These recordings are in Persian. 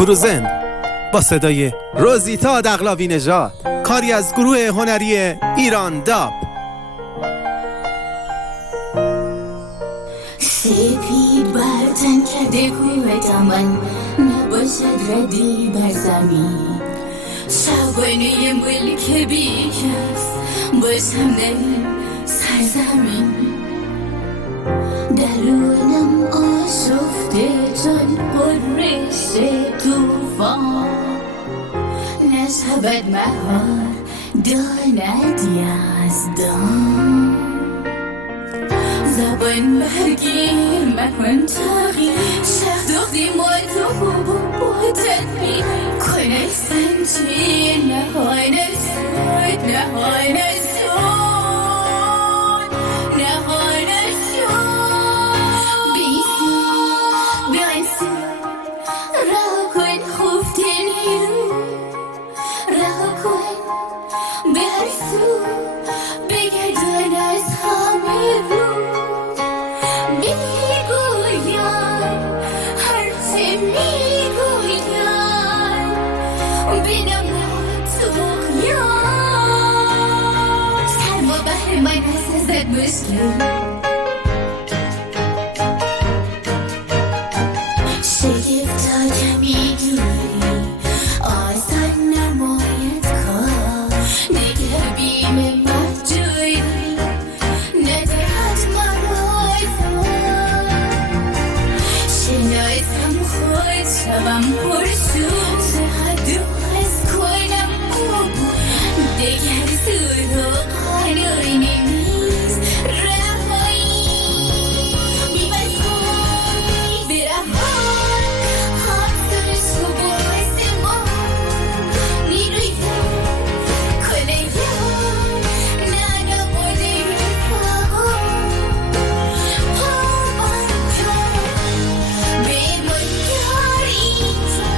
فروزن با صدای روزیتا دغلاوی نژاد، کاری از گروه هنری ایران داب. سپید بر تن کرده قوت من، نباشد ردی بر زمین. شبانه ملک بی کس باشم در این سرزمین. درونم آشفته چون غرش توفان، نشود مهار داند یزدان. زبان برگیر مکن تغییر، شهداختی مالتو با تدبیر. کنه سنجی نهان سود، نهان سود، نهان سود. بیانسو رها کن خفتنی رو، رها کن به هر سو بگردان از همه رو. من حساسات مشكل شگفتا کمی دوری آسان نماید کار. نگه بیم محجوری ندهد مرایتا. شنایتم خود شوم پرشون، چقدر از کنم خوب دگر سورو قانونی نیست. رهایی بیمزون برهان حاضرش و باعث ما نیروی کنه یاد ننبوده پاهان بمون در اینجا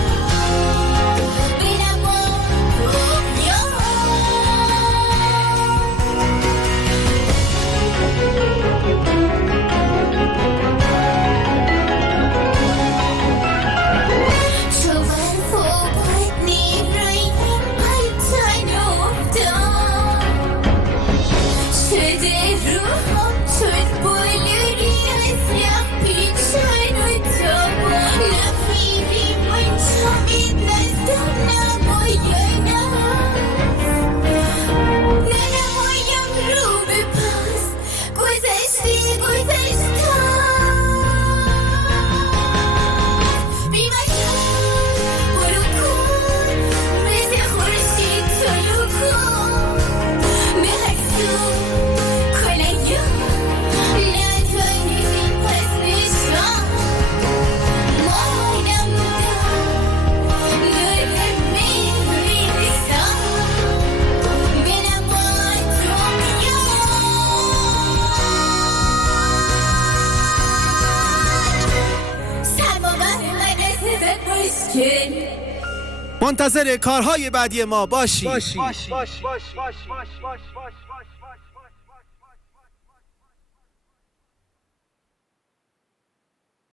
بنمان دنیا. منتظر کارهای بعدی ما باشی.